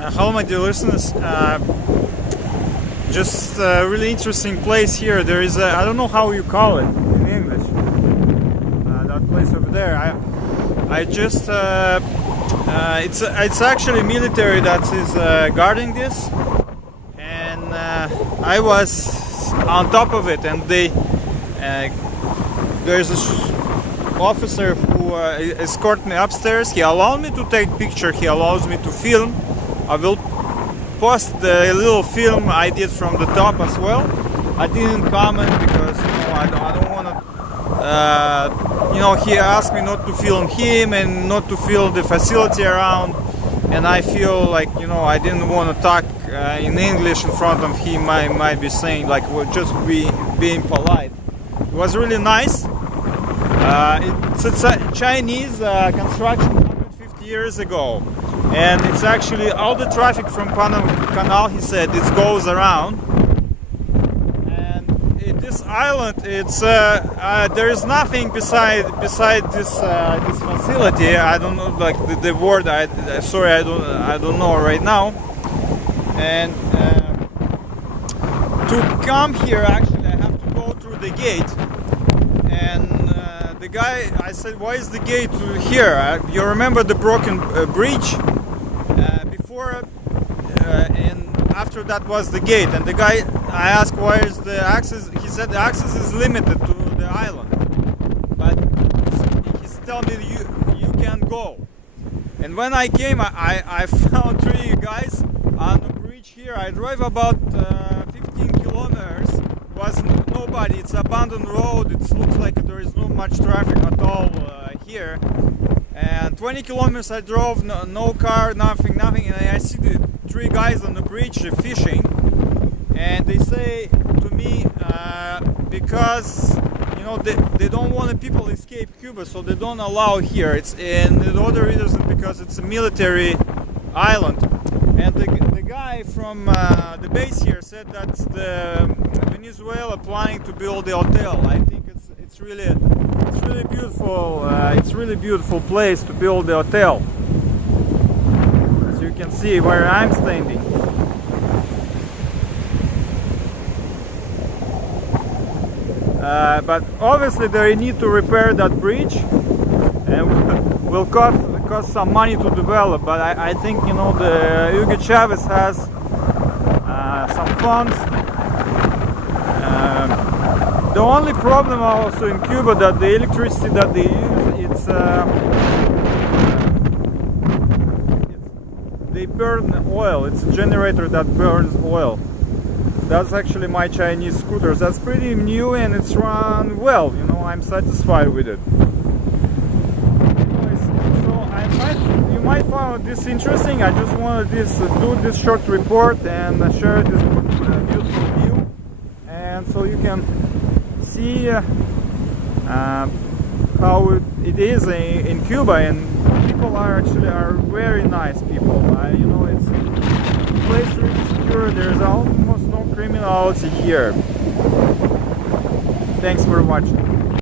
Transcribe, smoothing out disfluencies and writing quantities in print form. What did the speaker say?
Hello my dear listeners, just a really interesting place here. There is I don't know how you call it in English, that place over there. I just it's actually military that is guarding this, and I was on top of it, and there's a officer who escorted me upstairs. He allowed me to take picture, he allows me to film. I will post the little film I did from the top as well. I didn't comment because I don't want to he asked me not to film him and not to film the facility around, and I feel like I didn't want to talk in English in front of him. I might be saying like just being polite. It was really nice. It's a Chinese construction 150 years ago, and it's actually all the traffic from Panama Canal, he said, it goes around. And this island, it's there is nothing beside this facility. I don't know like the word. Sorry, I don't know right now. And to come here, actually, I have to go through the gate. And the guy, I said, why is the gate here? You remember the broken bridge? Before and after that was the gate. And the guy, I asked why is the access? He said the access is limited to the island. But he's telling me you can go. And when I came, I found 3 guys on the bridge here. I drove about 15 kilometers. Was nobody. It's abandoned road. It looks like there is not much traffic at all here. And 20 kilometers I drove, no car, nothing. And I see the 3 guys on the bridge fishing, and they say to me because they don't want the people to escape Cuba, so they don't allow here. It's in the other reason because it's a military island. And the guy from the base here said that the Venezuela planning to build the hotel. I think it's really beautiful. It's really beautiful place to build the hotel. As you can see where I'm standing. But obviously they need to repair that bridge, and will cost some money to develop. But I think the Hugo Chavez has some funds. The only problem also in Cuba that the electricity that they use, they burn oil. It's a generator that burns oil. That's actually my Chinese scooters. That's pretty new and it's run well. I'm satisfied with it. Anyways, so you might find this interesting. I just wanted do this short report and share this beautiful view, and so you can see how it is in Cuba, and people are very nice people. It's a place really secure. There's almost no criminality here. Thanks for watching.